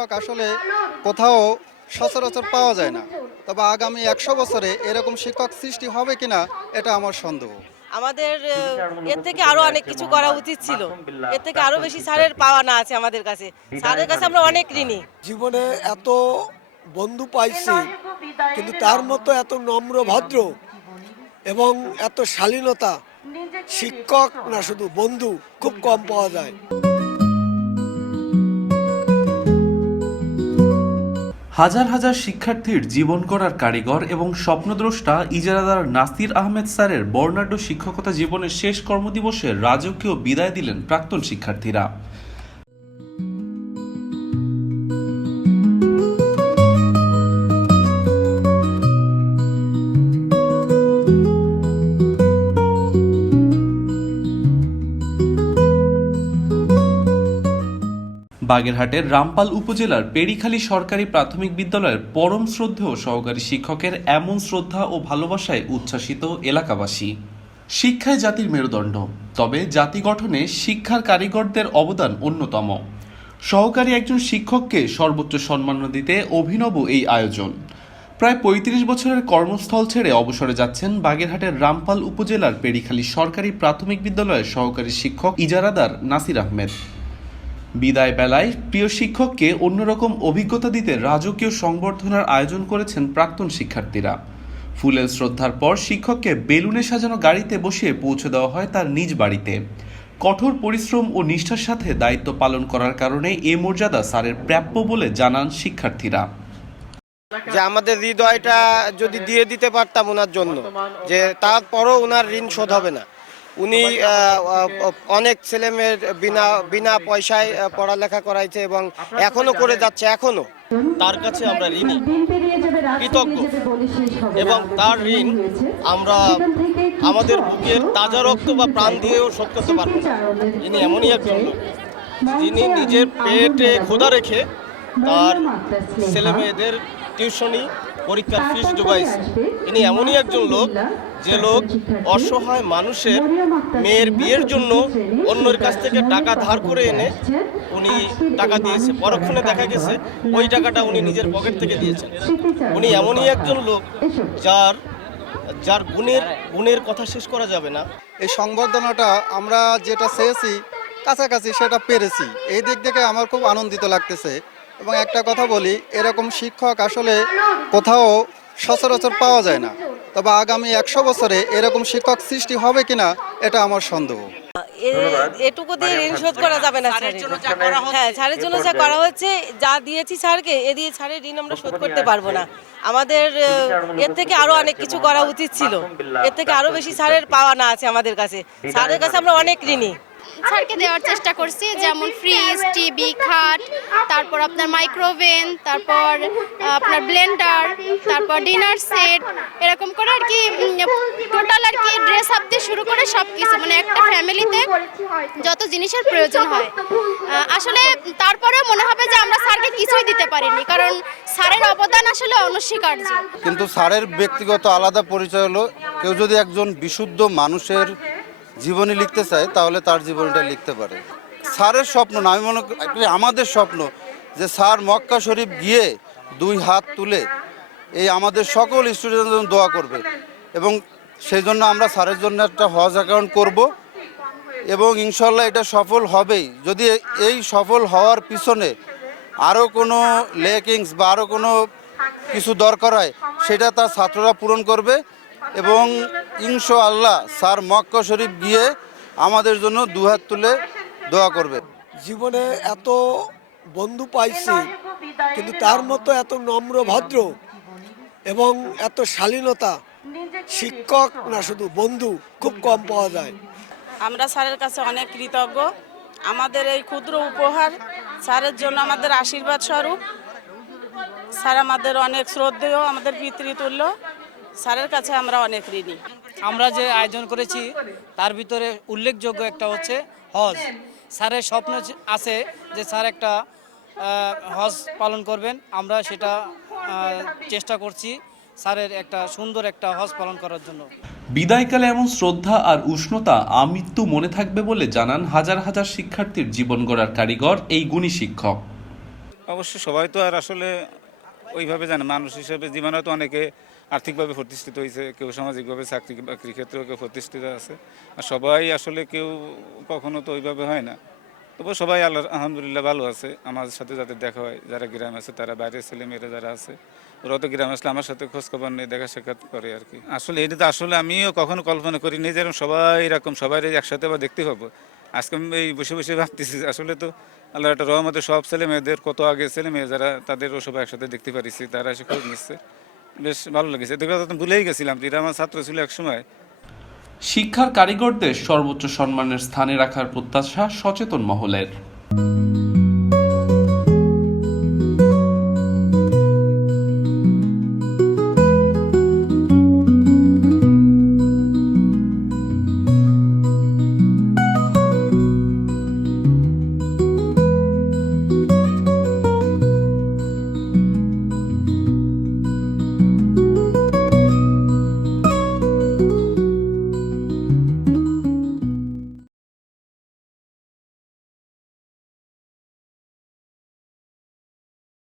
এরকম আসলে কোথাও সচরাচর পাওয়া যায় না। তবে আগামী একশো বছরে এরকম শিক্ষক সৃষ্টি হবে কিনা এটা আমার সন্দেহ। আমাদের এর থেকে আরও অনেক কিছু করা উচিত ছিল। এর থেকে আরও বেশি স্যারের পাওয়া না আছে আমাদের কাছে। স্যারের কাছে আমরা অনেক ঋণী। জীবনে এত বন্ধু পাইছি কিন্তু তার মতো এত নম্র ভদ্র এবং এত শালীনতা শিক্ষক না শুধু বন্ধু খুব কম পাওয়া যায়। হাজার হাজার শিক্ষার্থীর জীবন করার কারিগর এবং স্বপ্নদ্রষ্টা ইজারাদার নাসির আহমেদ স্যারের বর্ণাঢ্য শিক্ষকতা জীবনের শেষ কর্মদিবসে রাজকীয় বিদায় দিলেন প্রাক্তন শিক্ষার্থীরা। বাগেরহাটের রামপাল উপজেলার পেরিখালী সরকারি প্রাথমিক বিদ্যালয়ের পরম শ্রদ্ধেয় সহকারী শিক্ষকের এমন শ্রদ্ধা ও ভালোবাসায় উচ্ছ্বাসিত এলাকাবাসী। শিক্ষায় জাতির মেরুদণ্ড, তবে জাতি গঠনে শিক্ষার কারিগরদের অবদান অন্যতম। সহকারী একজন শিক্ষককে সর্বোচ্চ সম্মান দিতে অভিনব এই আয়োজন। প্রায় পঁয়ত্রিশ বছরের কর্মস্থল ছেড়ে অবসরে যাচ্ছেন বাগেরহাটের রামপাল উপজেলার পেরিখালী সরকারি প্রাথমিক বিদ্যালয়ের সহকারী শিক্ষক ইজারাদার নাসির আহমেদ। বিদায় বেলায় প্রিয় শিক্ষককে অন্যরকম অভিজ্ঞতা দিতে রাজকীয় সংবর্ধনার আয়োজন করেছেন প্রাক্তন শিক্ষার্থীরা। ফুলের শ্রদ্ধার পর শিক্ষককে বেলুনে সাজানো গাড়িতে বসিয়ে পৌঁছে দেওয়া হয় তার নিজ বাড়িতে। কঠোর পরিশ্রম ও নিষ্ঠার সাথে দায়িত্ব পালন করার কারণে এ মর্যাদা স্যারের প্রাপ্য বলে জানান শিক্ষার্থীরা। যে আমাদের হৃদয়টা যদি দিয়ে দিতে পারতাম ওনার জন্য, যে তারপরও ওনার ঋণ শোধ হবে না। উনি অনেক ছেলেমেয়ের বিনা বিনা পয়সায় পড়ালেখা করাইছে এবং এখনও করে যাচ্ছে এখনও। তার কাছে আমরা ঋণী। কৃতজ্ঞ। এবং তার ঋণ আমরা আমাদের বুকের তাজা রক্ত বা প্রাণ দিয়েও শোধ করতে পারব না। ইনি এমনই একজন লোক। যিনি নিজের পেটে ক্ষুধা রেখে তার ছেলে মেয়েদের টিউশনি পরীক্ষার ফিস যোগাইছে ইনি এমনই একজন লোক যে লোক অসহায় মানুষের মেয়ের বিয়ের জন্য অন্যের কাছ থেকে টাকা ধার করে এনে উনি টাকা দিয়েছে পরক্ষণে দেখা গেছে ওই টাকাটা উনি নিজের পকেট থেকে দিয়েছেন। উনি এমনই একজন লোক যার যার গুণের গুণের কথা শেষ করা যাবে না। এই সংবর্ধনাটা আমরা যেটা চেয়েছি কাছাকাছি সেটা পেরেছি। এই দিক থেকে আমার খুব আনন্দিত লাগতেছে। এবং একটা কথা বলি এরকম শিক্ষক আসলে কোথাও সচরাচর পাওয়া যায় না। তবে আগামী একশো বছরে এরকম শিক্ষক সৃষ্টি হবে কিনা এটা আমার সন্দেহ। এটুকু দিয়ে ঋণ শোধ করা যাবে না হ্যাঁ স্যারের জন্য যা করা হচ্ছে যা দিয়েছি স্যারকে এ দিয়ে স্যারের ঋণ আমরা শোধ করতে পারব না। আমাদের এর থেকে আরও অনেক কিছু করা উচিত ছিল। এর থেকে আরও বেশি স্যারের পাওয়া না আছে আমাদের কাছে। স্যারের কাছে আমরা অনেক ঋণী। স্যারকে দেওয়ার চেষ্টা করছি যেমন ফ্রিজ টিভি খাট তারপর আপনার মাইক্রোওভেন তারপর আপনার ব্লেন্ডার তারপর ডিনার সেট এরকম করে আর কি টোটাল আর কি ড্রেস আপ দিয়ে শুরু করে সব কিছু মানে একটা ফ্যামিলিতে যত জিনিসের প্রয়োজন হয়। আসলে তারপরেও মনে হবে যে আমরা স্যারকে কিছুই দিতে পারিনি কারণ স্যারের অবদান আসলে অনস্বীকার্য। কিন্তু স্যারের ব্যক্তিগত আলাদা পরিচয় হলো কেউ যদি একজন বিশুদ্ধ মানুষের জীবনী লিখতে চায়, তাহলে তার জীবনীটা লিখতে পারে। স্যারের স্বপ্ন না, আমি মনে করি আমাদের স্বপ্ন যে স্যার মক্কা শরীফ গিয়ে দুই হাত তুলে এই আমাদের সকল স্টুডেন্টদের জন্য দোয়া করবে। এবং সেই জন্য আমরা স্যারের জন্য একটা হজ অ্যাকাউন্ট করব এবং ইনশাল্লাহ এটা সফল হবেই। যদি এই সফল হওয়ার পিছনে আরও কোনো লেকিংস বা আরও কোনো কিছু দরকার হয়, সেটা তার ছাত্ররা পূরণ করবে। এবং ইনশো আল্লাহ স্যার মক্কা শরীফ গিয়ে আমাদের জন্য দুহাত তুলে দোয়া করবে। জীবনে এত বন্ধু পাইছি কিন্তু তার মতো এত নম্র ভদ্র এবং এত শালীনতা শিক্ষক না শুধু বন্ধু খুব কম পাওয়া যায়। আমরা স্যারের কাছে অনেক কৃতজ্ঞ। আমাদের এই ক্ষুদ্র উপহার স্যারের জন্য আমাদের আশীর্বাদ স্বরূপ। স্যার আমাদের অনেক শ্রদ্ধেয় আমাদের পিতৃতুল্য। স্যারের কাছে আমরা অনেক ঋণী। আমরা যে আয়োজন করেছি তার ভিতরে উল্লেখযোগ্য একটা হচ্ছে হজ। স্যারের স্বপ্ন আছে যে স্যার একটা হজ পালন করবেন। আমরা সেটা চেষ্টা করছি স্যারের একটা সুন্দর একটা হজ পালন করার জন্য। বিদায়কালে এমন শ্রদ্ধা আর উষ্ণতা আমৃত্যু মনে থাকবে বলে জানান হাজার হাজার শিক্ষার্থীর জীবন গড়ার কারিগর এই গুণী শিক্ষক। অবশ্য সবাই তো আর আসলে ওইভাবে জানে মানুষ হিসেবে জীবনে তো অনেকে আর্থিকভাবে প্রতিষ্ঠিত হয়েছে, কেউ সামাজিকভাবে চাকরি বাকরি ক্ষেত্রেও কেউ প্রতিষ্ঠিত আছে। আর সবাই আসলে কেউ কখনো তো ওইভাবে হয় না। তবু সবাই আল্লাহ আলহামদুলিল্লাহ ভালো আছে। আমাদের সাথে যাদের দেখা হয়, যারা গ্রামে আছে, তারা বাইরের ছেলে মেয়েরা যারা আছে ওরা তো গ্রামে আসলে আমার সাথে খোঁজ খবর নেই দেখা সাক্ষাৎ করে আর কি। আসলে এটা তো আসলে আমিও কখনো কল্পনা করিনি যে এরকম সবাই এরকম সবাই একসাথে আবার দেখতে পাবো। আজকে আমি এই বসে বসে ভাবতেছি আসলে তো আল্লাহ একটা রহমতে সব ছেলে মেয়েদের কত আগে ছেলে মেয়ে যারা তাদেরও সবাই একসাথে দেখতে পারিছি, তারা এসে খোঁজ নিচ্ছে। বেশ ভালো লেগেছে। এদের কথা তো ভুলেই গেছিলাম এটা আমার ছাত্র ছিল এক সময় শিক্ষার কারিগরদের সর্বোচ্চ সম্মানের স্থানে রাখার প্রত্যাশা সচেতন মহলের।